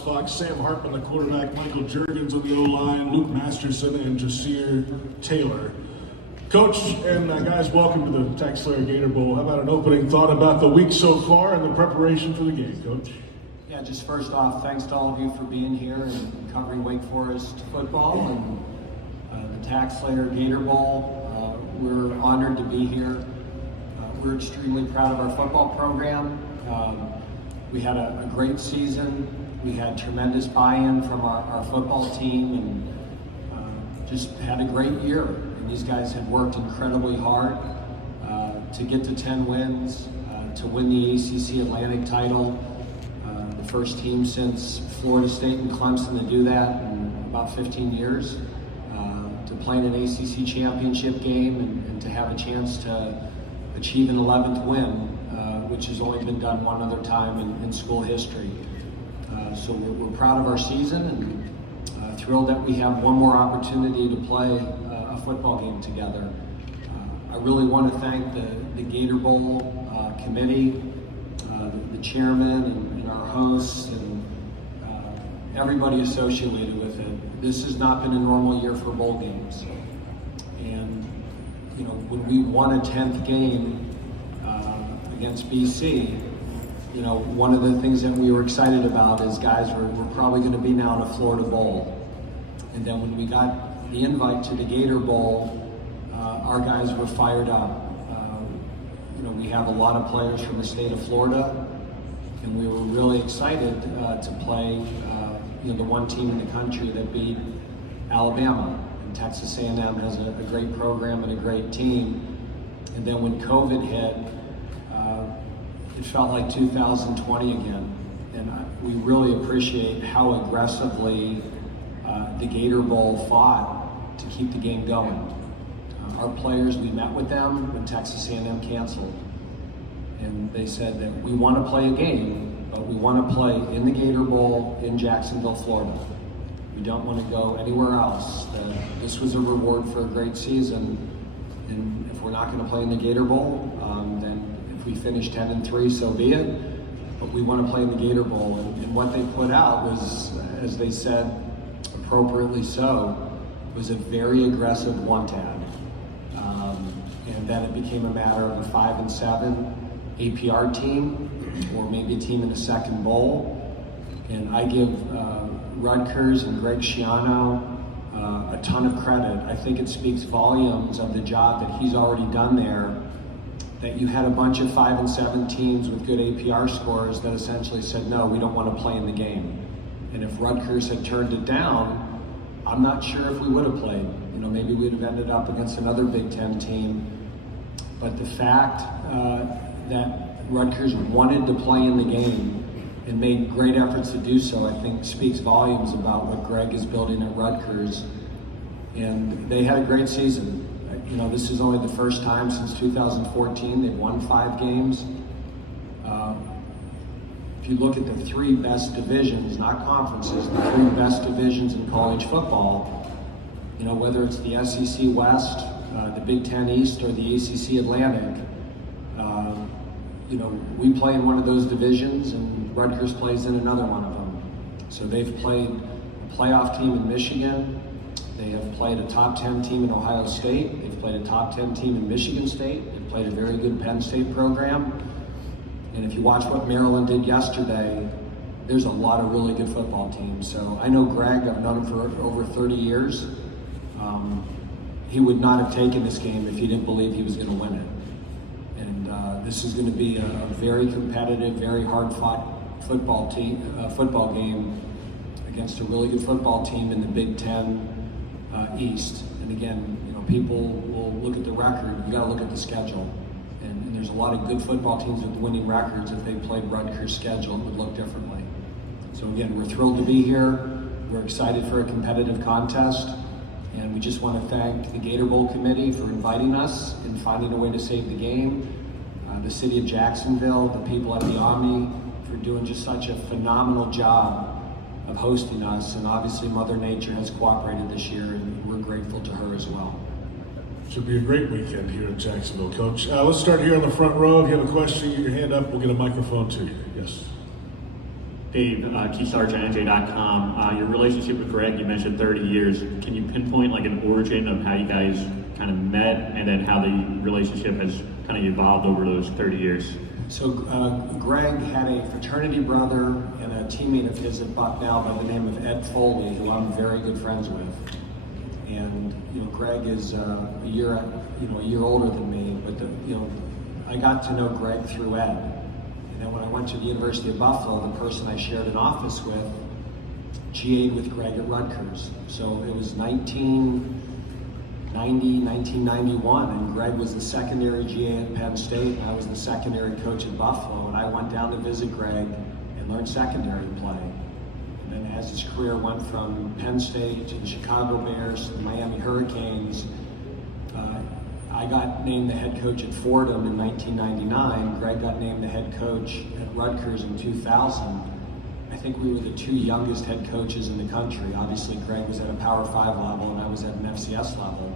Fox, Sam Hartman, the quarterback, Michael Juergens on the O-line, Luke Masterson, and Jasir Taylor. Coach and guys, welcome to the TaxSlayer Gator Bowl. How about an opening thought about the week so far and the preparation for the game, Coach? Yeah, just first off, thanks to all of you for being here and covering Wake Forest football and the TaxSlayer Gator Bowl. We're honored to be here. We're extremely proud of our football program. We had a great season. We had tremendous buy-in from our football team and just had a great year. And these guys had worked incredibly hard to get to 10 wins, to win the ACC Atlantic title. The first team since Florida State and Clemson to do that in about 15 years. To play in an ACC championship game and to have a chance to achieve an 11th win, which has only been done one other time in school history. So we're proud of our season and thrilled that we have one more opportunity to play a football game together. I really want to thank the Gator Bowl committee, the chairman and our hosts and everybody associated with it. This has not been a normal year for bowl games. And you know, when we won a 10th game against BC, you know, one of the things that we were excited about is, guys, we're probably going to be now in a Florida Bowl. And then when we got the invite to the Gator Bowl, our guys were fired up. You know, we have a lot of players from the state of Florida, and we were really excited to play, you know, the one team in the country that beat Alabama. And Texas A&M has a great program and a great team. And then when COVID hit, it felt like 2020 again. And we really appreciate how aggressively the Gator Bowl fought to keep the game going. Our players, we met with them when Texas A&M canceled. And they said that we want to play a game, but we want to play in the Gator Bowl in Jacksonville, Florida. We don't want to go anywhere else. This was a reward for a great season. And if we're not going to play in the Gator Bowl, then if we finish 10-3, so be it. But we want to play in the Gator Bowl. And what they put out was, as they said, appropriately so, was a very aggressive one-tab. And then it became a matter of a 5-7 APR team, or maybe a team in a second bowl. And I give Rutgers and Greg Schiano a ton of credit. I think it speaks volumes of the job that he's already done there, that you had a bunch of 5-7 teams with good APR scores that essentially said, no, we don't want to play in the game. And if Rutgers had turned it down, I'm not sure if we would have played. You know, maybe we'd have ended up against another Big Ten team. But the fact that Rutgers wanted to play in the game and made great efforts to do so, I think speaks volumes about what Greg is building at Rutgers. And they had a great season. You know, this is only the first time since 2014 they've won 5 games. If you look at the 3 best divisions, not conferences, the 3 best divisions in college football, you know, whether it's the SEC West, the Big Ten East, or the ACC Atlantic, you know, we play in one of those divisions and Rutgers plays in another one of them. So they've played a playoff team in Michigan. They have played a top 10 team in Ohio State. They've played a top 10 team in Michigan State. They've played a very good Penn State program. And if you watch what Maryland did yesterday, there's a lot of really good football teams. So I know Greg, I've known him for over 30 years. He would not have taken this game if he didn't believe he was going to win it. And this is going to be a very competitive, very hard-fought football game against a really good football team in the Big Ten East. And again, you know, people will look at the record. You got to look at the schedule. And there's a lot of good football teams with winning records. If they played Rutgers' schedule, it would look differently. So again, we're thrilled to be here. We're excited for a competitive contest. And we just want to thank the Gator Bowl committee for inviting us and finding a way to save the game. The city of Jacksonville, the people at the Omni for doing just such a phenomenal job of hosting us. And obviously Mother Nature has cooperated this year, and we're grateful to her as well. Should be a great weekend here in Jacksonville, Coach. Let's start here on the front row. If you have a question, get your hand up. We'll get a microphone to you. Yes. Dave, Keith Sargent, NJ.com. Your relationship with Greg, you mentioned 30 years. Can you pinpoint like an origin of how you guys kind of met and then how the relationship has kind of evolved over those 30 years? So Greg had a fraternity brother and a teammate of his at Bucknell by the name of Ed Foley, who I'm very good friends with. And Greg is a year older than me, but I got to know Greg through Ed. And then when I went to the University of Buffalo, the person I shared an office with GA'd with Greg at Rutgers. So it was 1991, and Greg was the secondary GA at Penn State, and I was the secondary coach at Buffalo, and I went down to visit Greg and learned secondary play. And then as his career went from Penn State to the Chicago Bears to the Miami Hurricanes, I got named the head coach at Fordham in 1999. Greg got named the head coach at Rutgers in 2000. I think we were the two youngest head coaches in the country. Obviously, Greg was at a Power 5 level and I was at an FCS level.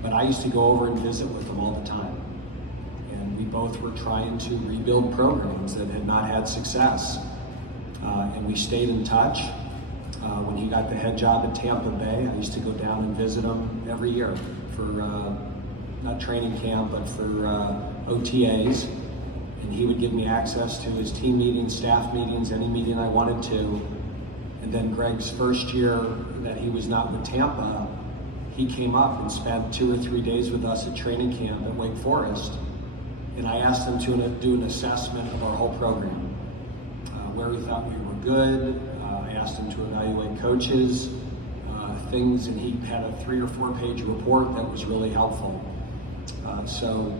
But I used to go over and visit with him all the time. And we both were trying to rebuild programs that had not had success. And we stayed in touch. When he got the head job at Tampa Bay, I used to go down and visit him every year for, not training camp, but for OTAs. And he would give me access to his team meetings, staff meetings, any meeting I wanted to. And then Greg's first year that he was not with Tampa, he came up and spent 2 or 3 days with us at training camp at Wake Forest. And I asked him to do an assessment of our whole program, where he thought we were good. I asked him to evaluate coaches, things, and he had a 3 or 4 page report that was really helpful. So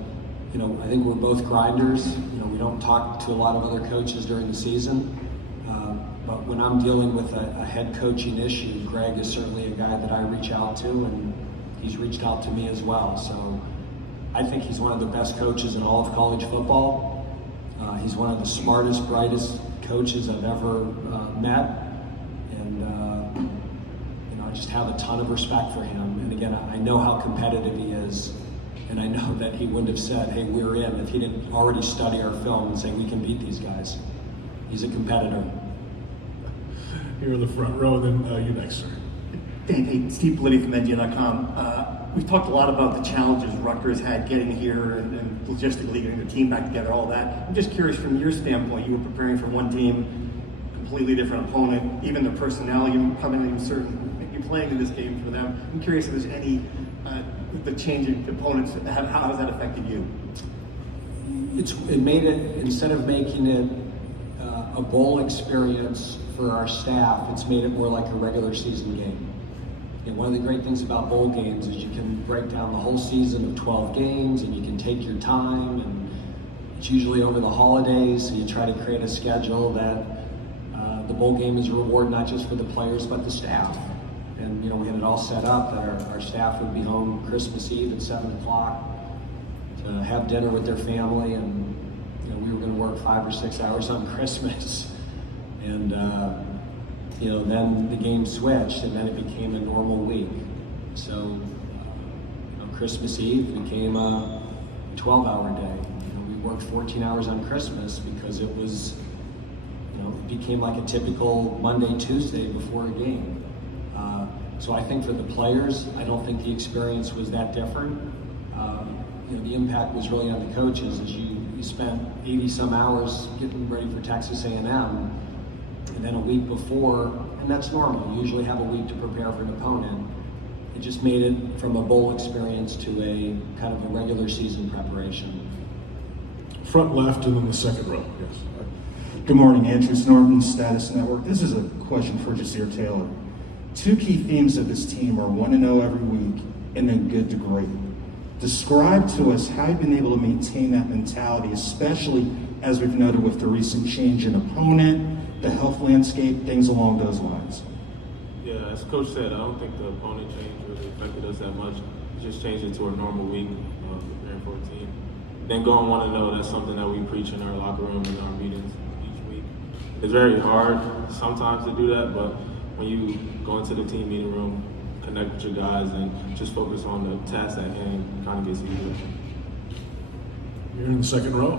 I think we're both grinders. We don't talk to a lot of other coaches during the season. But when I'm dealing with a head coaching issue, Greg is certainly a guy that I reach out to, and he's reached out to me as well. So I think he's one of the best coaches in all of college football. He's one of the smartest, brightest coaches I've ever met. And I just have a ton of respect for him. And again, I know how competitive he is. And I know that he wouldn't have said, hey, we're in, if he didn't already study our film and say, we can beat these guys. He's a competitor. Here in the front row, then you next, sir. Hey, Steve Politti from NJ.com. We've talked a lot about the challenges Rutgers had getting here and logistically getting the team back together, all that. I'm just curious, from your standpoint, you were preparing for one team, completely different opponent, even the personnel, you probably not even certain you're playing in this game for them. I'm curious if there's any the changing components, how has that affected you? It made it, instead of making it a bowl experience for our staff, it's made it more like a regular season game. And one of the great things about bowl games is you can break down the whole season of 12 games and you can take your time, and it's usually over the holidays, so you try to create a schedule that the bowl game is a reward not just for the players but the staff. And we had it all set up that our staff would be home Christmas Eve at 7 o'clock to have dinner with their family, and we were going to work 5 or 6 hours on Christmas. And then the game switched, and then it became a normal week. So Christmas Eve became a 12-hour day. We worked 14 hours on Christmas because it was, it became like a typical Monday, Tuesday before a game. So I think for the players, I don't think the experience was that different. The impact was really on the coaches, as you spent 80 some hours getting ready for Texas A&M, and then a week before, and that's normal, you usually have a week to prepare for an opponent. It just made it from a bowl experience to a kind of a regular season preparation. Front left and then the second row, yes. Good morning, Andrew Norton, Status Network. This is a question for Jasir Taylor. 2 key themes of this team are 1-0 every week and then good to great. Describe to us how you've been able to maintain that mentality, especially as we've noted with the recent change in opponent, the health landscape, things along those lines. Yeah, as Coach said, I don't think the opponent change really affected us that much. It just changed it to a normal week preparing for a team. Then going 1-0, that's something that we preach in our locker room and our meetings each week. It's very hard sometimes to do that, but when you go into the team meeting room, connect with your guys, and just focus on the task at hand, kind of gets easier. Here in the second row.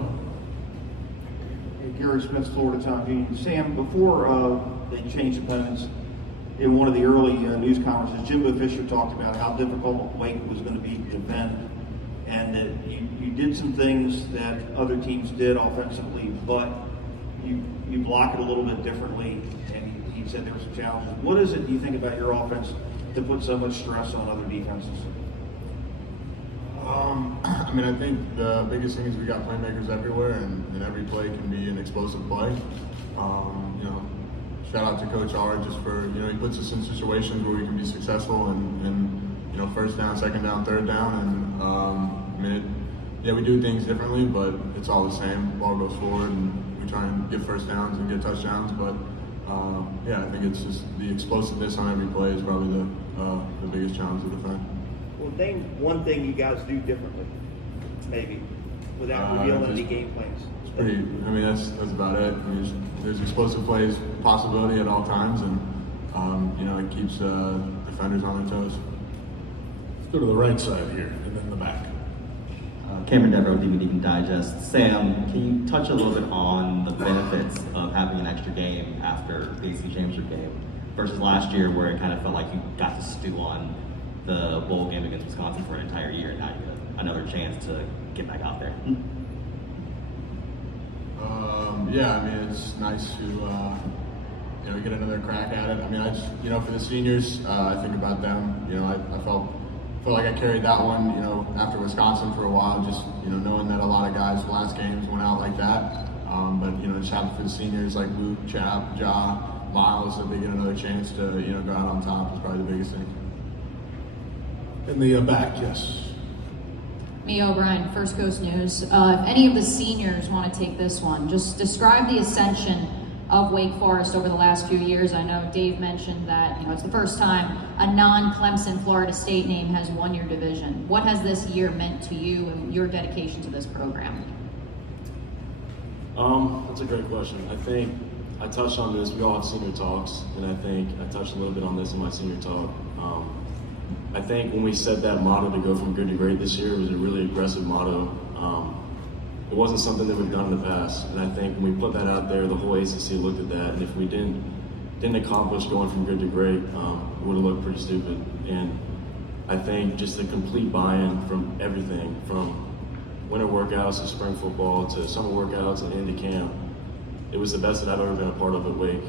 Gary Smith, Florida Times Union. Sam, before they changed opponents, in one of the early news conferences, Jimbo Fisher talked about how difficult Wake was going to be to defend, and that you did some things that other teams did offensively, but you block it a little bit differently, and he said there were some challenges. What is it, do you think, about your offense to put so much stress on other defenses? I mean, I think the biggest thing is we got playmakers everywhere, and every play can be an explosive play. You know, shout out to Coach Allred just for, you know, he puts us in situations where we can be successful and you know, first down, second down, third down, and I mean, yeah, we do things differently, but it's all the same. Ball goes forward, and we try and get first downs and get touchdowns. But yeah, I think it's just the explosiveness on every play is probably the biggest challenge to defend. Well, name one thing you guys do differently, maybe, without revealing any game plans. It's pretty. I mean, that's about it. I mean, there's explosive plays possibility at all times, and you know, it keeps defenders on their toes. Let's go to the right side here, and then the back. Cameron Devereaux, Deacon Digest. Sam, can you touch a little bit on the benefits of having an extra game after the AC Championship game versus last year, where it kind of felt like you got to stew on the bowl game against Wisconsin for an entire year, and now you get another chance to get back out there? Yeah, I mean, it's nice to you know, get another crack at it. I mean, I just, you know, for the seniors, I think about them. You know, I felt like I carried that one, you know, after Wisconsin for a while, just, you know, knowing that a lot of guys' last games went out like that. But, you know, just happy for the seniors like Luke, Chap, Ja, Miles, that they get another chance to, you know, go out on top is probably the biggest thing. In the back, yes. Me O'Brien, First Coast News. If any of the seniors want to take this one, just describe the ascension of Wake Forest over the last few years. I know Dave mentioned that, you know, it's the first time a non-Clemson Florida State name has won your division. What has this year meant to you and your dedication to this program? That's a great question. I think I touched on this. We all have senior talks, and I think I touched a little bit on this in my senior talk. I think when we set that motto to go from good to great this year, it was a really aggressive motto. It wasn't something that we've done in the past, and I think when we put that out there, the whole ACC looked at that, and if we didn't accomplish going from good to great, it would have looked pretty stupid. And I think just the complete buy-in from everything, from winter workouts to spring football to summer workouts and into camp, it was the best that I've ever been a part of at Wake.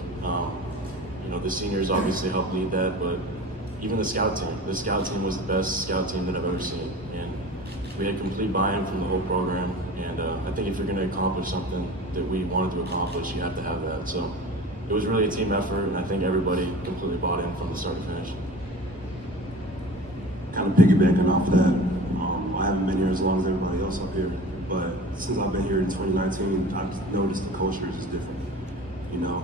You know, the seniors obviously helped lead that, but even the scout team was the best scout team that I've ever seen. And we had complete buy-in from the whole program. And I think if you're going to accomplish something that we wanted to accomplish, you have to have that. So it was really a team effort, and I think everybody completely bought in from the start to finish. Kind of piggybacking off that, I haven't been here as long as everybody else up here, but since I've been here in 2019, I've noticed the culture is just different. You know,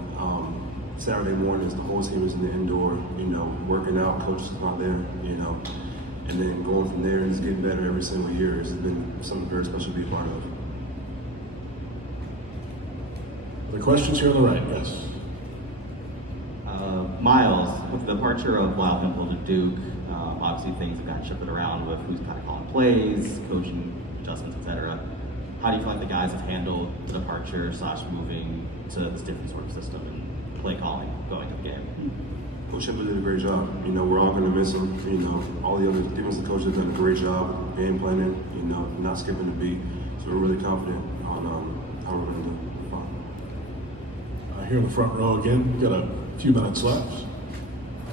Saturday mornings, the whole team is in the indoor, you know, working out, coaches not there, you know, and then going from there and just getting better every single year has been something very special to be a part of. The questions here on the right, yes. Miles, with the departure of Lyle Hempel to Duke, obviously things have gotten shifted around with who's kind of calling plays, coaching adjustments, etc. How do you feel like the guys have handled the departure / moving to this different sort of system and play calling going to the game? Coach Hempel did a great job. You know, we're all going to miss him. You know, all the other defensive coaches have done a great job game planning, you know, not skipping a beat. So we're really confident on how we're going to do. Here in the front row again, we've got a few minutes left.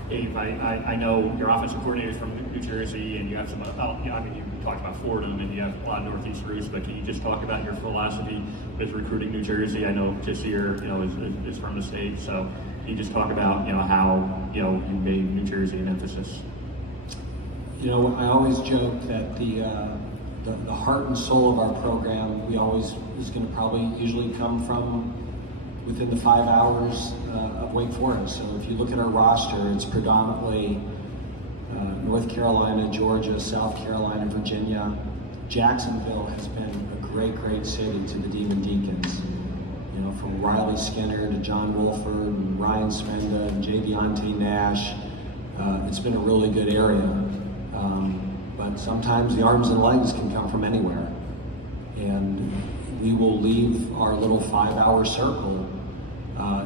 Dave, I know your offensive coordinator is from New Jersey, and you have some, I mean, you talked about Fordham, and you have a lot of Northeast roots, but can you just talk about your philosophy with recruiting New Jersey? I know Jasir, you know, is from the state, so can you just talk about, you know, how, you know, you made New Jersey an emphasis? You know, I always joke that the heart and soul of our program, we always is going to probably usually come from within the 5 hours of Wake Forest. So if you look at our roster, it's predominantly North Carolina, Georgia, South Carolina, Virginia. Jacksonville has been a great, great city to the Demon Deacons. You know, from Riley Skinner to John Wolford and Ryan Smenda and J. Deontay Nash. It's been a really good area. But sometimes the arms and legs can come from anywhere. And we will leave our little 5-hour circle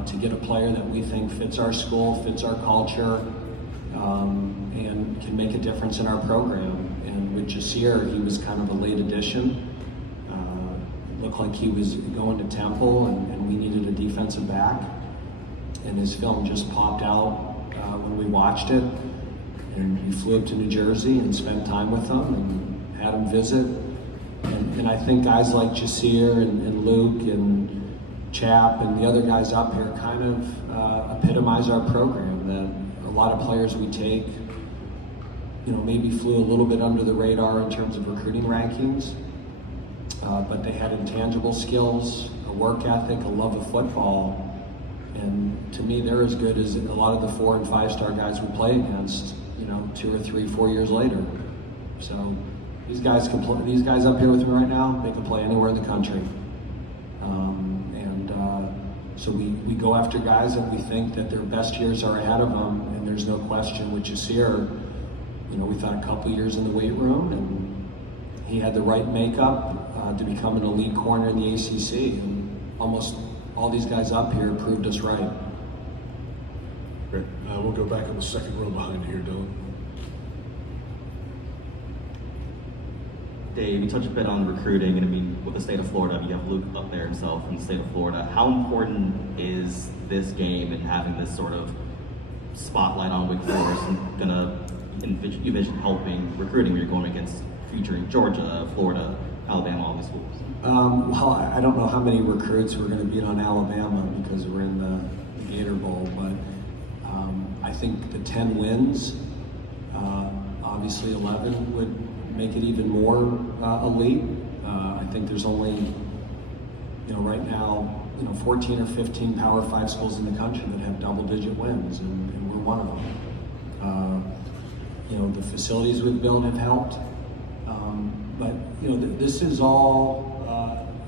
to get a player that we think fits our school, fits our culture, and can make a difference in our program. And with Jasir, he was kind of a late addition. Looked like he was going to Temple, and we needed a defensive back. And his film just popped out when we watched it. And we flew up to New Jersey and spent time with him and had him visit. And I think guys like Jasir and Luke and Chap and the other guys up here kind of epitomize our program, that a lot of players we take, maybe flew a little bit under the radar in terms of recruiting rankings, but they had intangible skills, a work ethic, a love of football. And to me, they're as good as a lot of the 4- and 5-star guys we play against, 2 or 3, 4 years later. So these guys these guys up here with me right now, they can play anywhere in the country. So we go after guys that we think that their best years are ahead of them, and there's no question with Jasir, we thought a couple years in the weight room, and he had the right makeup to become an elite corner in the ACC, and almost all these guys up here proved us right. Great. We'll go back in the second row behind here, Dylan. Dave, you touched a bit on recruiting, and I mean, with the state of Florida, you have Luke up there himself in the state of Florida. How important is this game and having this sort of spotlight on Wake Forest and gonna envision helping recruiting when you're going against featuring Georgia, Florida, Alabama, all these schools? Well, I don't know how many recruits we're going to beat on Alabama because we're in the Gator Bowl, but I think the 10 wins, obviously 11 would make it even more elite. I think there's only, right now, 14 or 15 Power 5 schools in the country that have double-digit wins, and we're one of them. The facilities we've built have helped, but this is all.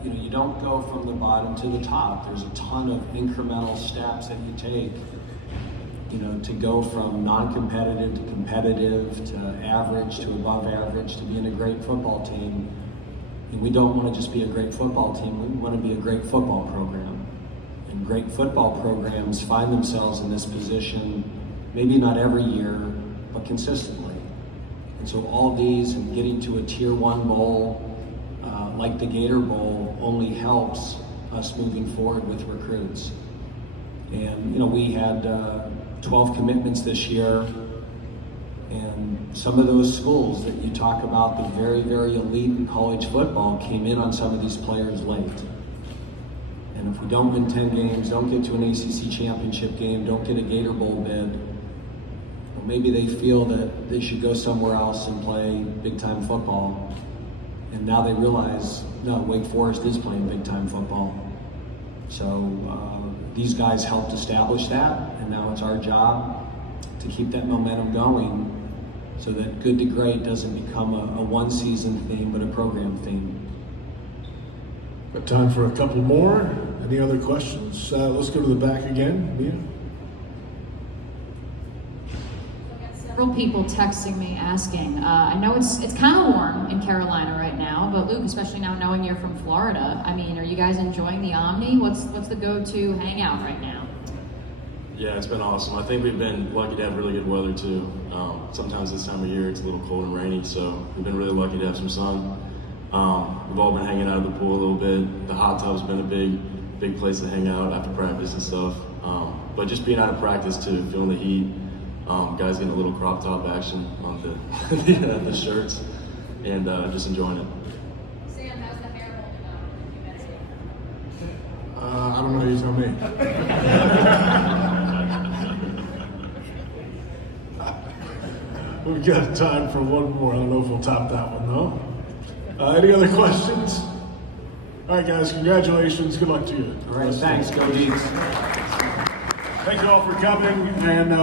You don't go from the bottom to the top. There's a ton of incremental steps that you take, to go from non-competitive to competitive to average to above average to being a great football team. And we don't want to just be a great football team, we want to be a great football program. And great football programs find themselves in this position, maybe not every year, but consistently. And so all these and getting to a Tier 1 bowl, like the Gator Bowl, only helps us moving forward with recruits. And we had 12 commitments this year, and some of those schools that you talk about, the very, very elite in college football, came in on some of these players late. And if we don't win 10 games, don't get to an ACC championship game, don't get a Gator Bowl bid, or maybe they feel that they should go somewhere else and play big-time football. And now they realize, no, Wake Forest is playing big-time football. So these guys helped establish that, and now it's our job to keep that momentum going so that good to great doesn't become a one-season theme, but a program theme. Got time for a couple more. Any other questions? Let's go to the back again. Mia? Several people texting me asking, I know it's kind of warm in Carolina right now, but Luke, especially now knowing you're from Florida, I mean, are you guys enjoying the Omni? What's the go-to hangout right now? Yeah, it's been awesome. I think we've been lucky to have really good weather too. Sometimes this time of year it's a little cold and rainy, so we've been really lucky to have some sun. We've all been hanging out at the pool a little bit. The hot tub's been a big place to hang out after practice and stuff. But just being out of practice too, feeling the heat. Guys getting a little crop top action on the shirts, and just enjoying it. Sam, how's the hair holding up? I don't know, you tell me. We've got time for one more. I don't know if we'll top that one though. Any other questions? All right, guys, congratulations. Good luck to you. All right, thanks. Go Deacons. Thank you all for coming, and